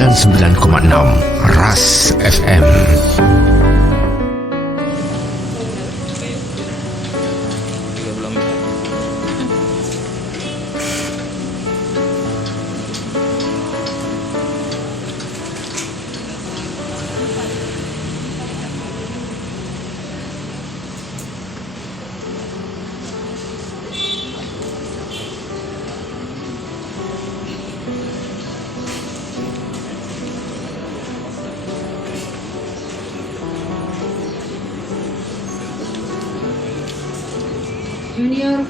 99,6 RAS FM. Junior.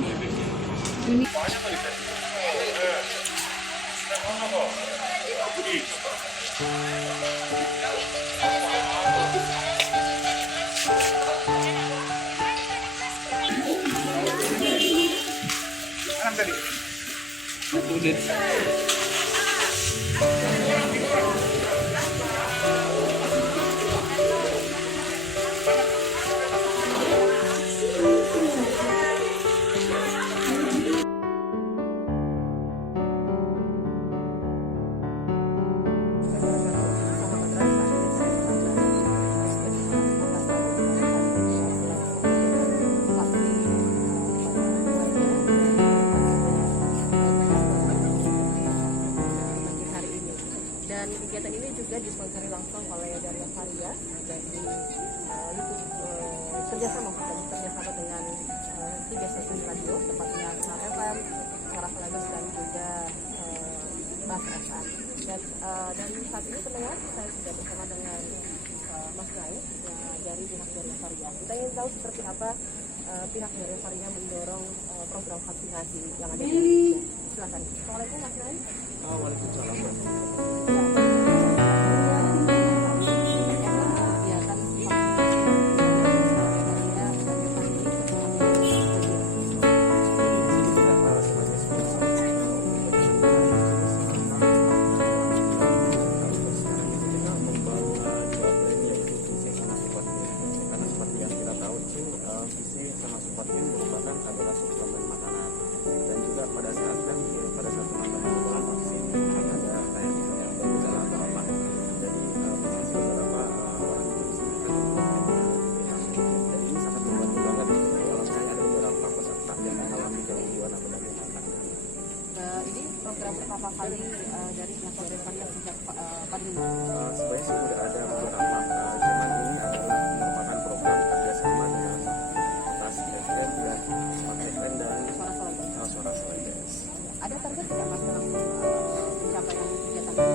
Dan kegiatan ini juga disponsori langsung oleh dari Varia dan kerjasama dengan 3 stasiun radio, tepatnya Smart FM, Suara Selebes dan juga Bas FM. Dan saat ini pendengar, saya sudah bersama dengan Mas Rai dari pihak dari Varia. Kita ingin tahu seperti apa pihak dari Varia mendorong program vaksinasi yang ada di Indonesia. Silakan. Assalamualaikum Mas Rai. Waalaikumsalam. Program pertama kali dari pihak Varia sejak pandemi. Sebenarnya sih udah ada beberapa, cuman ini adalah merupakan program kerjasama dengan Tas FM dan Smart FM dan Suara Selebes. Ada target tidak Mas dalam pencapaian kegiatan ini?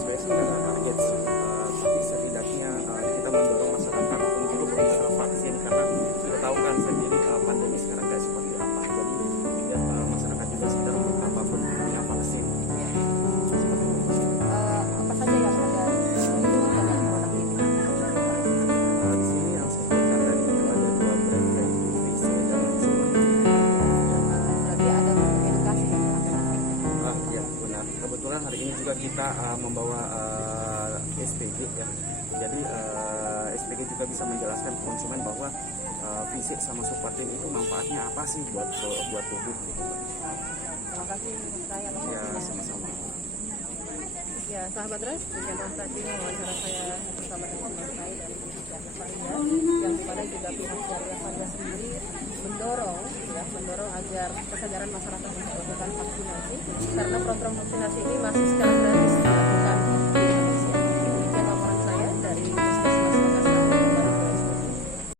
Sebenarnya sih nggak ada target sih, tapi setidaknya kita mendorong masyarakat untuk vaksin karena kita tahu kan sendiri pandemi sekarang kayak seperti apa, jadi biar masyarakat juga sadar untuk apapun yang vaksin. Apa saja yang ada dari produk ini? Di sini yang saya berikan dari itu ada 2 brand yaitu VC dan Zoom. Berarti ada edukasi yang Ya benar. Kebetulan hari ini juga kita membawa SPG ya. Jadi SPG juga bisa menjelaskan ke konsumen bahwa fisik sama Supatin itu manfaatnya apa sih buat tubuh gitu. Terima kasih Mas Rai atas Ya waktunya. sama-sama. Ya sahabat Ras, demikianlah tadi wawancara saya bersama dengan Mas Rai dan pihak Varia, yang dimana juga pihak dari Varia sendiri mendorong agar kesadaran masyarakat untuk melakukan vaksinasi, karena program vaksinasi ini masih secara